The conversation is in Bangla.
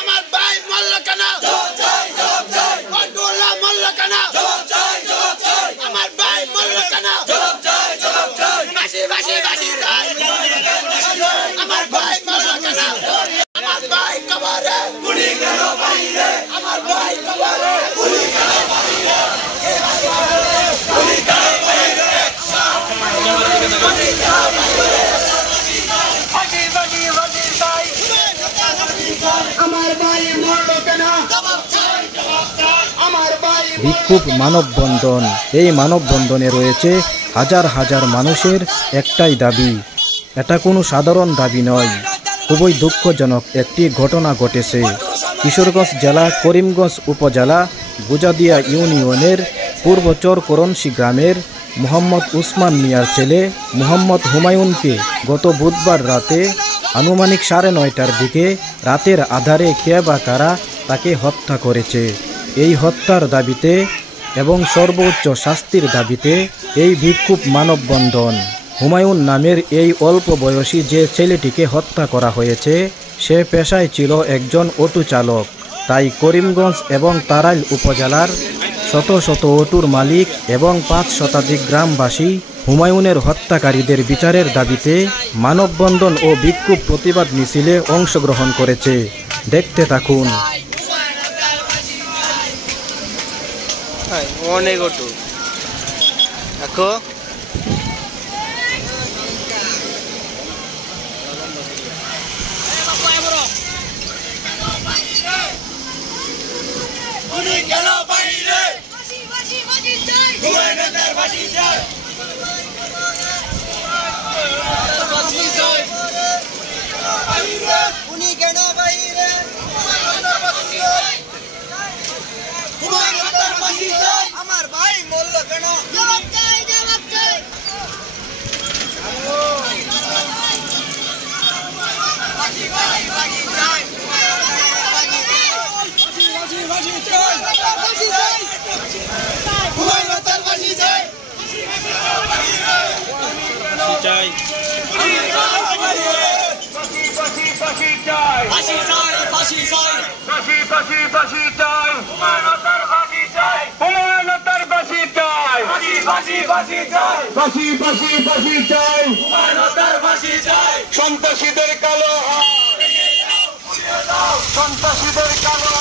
আমার ভাই মল্ল কেন? মল্ল কেন? আমার ভাই মল্ল কেন? আমার ভাই মল্ল কেন? আমার ভাই কবরে পুড়ি গেল বাইরে। আমার ভাই কবরে পুড়ি গেল বাইরে। বিক্ষোভ মানববন্ধন। এই মানববন্ধনে রয়েছে হাজার হাজার মানুষের একটাই দাবি। এটা কোনো সাধারণ দাবি নয়, খুবই দুঃখজনক একটি ঘটনা ঘটেছে। কিশোরগঞ্জ জেলা করিমগঞ্জ উপজেলা গুজাদিয়া ইউনিয়নের পূর্ব চরকরণসী গ্রামের মোহাম্মদ উসমান মিয়ার ছেলে মোহাম্মদ হুমায়ুনকে গত বুধবার রাতে আনুমানিক 9:30টার দিকে রাতের আধারে কে বা কারা তাকে হত্যা করেছে। এই হত্যার দাবিতে এবং সর্বোচ্চ শাস্তির দাবিতে এই বিক্ষোভ মানববন্ধন। হুমায়ুন নামের এই অল্প বয়সী যে ছেলেটিকে হত্যা করা হয়েছে সে পেশায় ছিল একজন অটো চালক। তাই করিমগঞ্জ এবং তারাইল উপজেলার শত শত অটোর মালিক এবং 5 শতাধিক গ্রামবাসী হুমায়ুনের হত্যাকারীদের বিচারের দাবিতে মানববন্ধন ও বিক্ষোভ প্রতিবাদ মিছিলে অংশগ্রহণ করেছে। দেখতে থাকুন। অনেক অটো দেখো আমার ভাই মল্ল কেন? জবাব চাই, জবাব চাই। ফাঁসি চাই, ফাঁসি চাই। ফাঁসি চাই, ফাঁসি চাই। হুমায়ুন তার ফাঁসি চাই। চাই ফাঁসি চাই, ফাঁসি চাই। ফাঁসি চাই, হুমায়ুন তার ফাঁসি চাই, হুমায়ুন তার ফাঁসি চাই, ফাঁসি চাই, হুমায়ুন তার ফাঁসি চাই। সন্ত্রাসীদের কালো হাত, সন্ত্রাসীদের কালো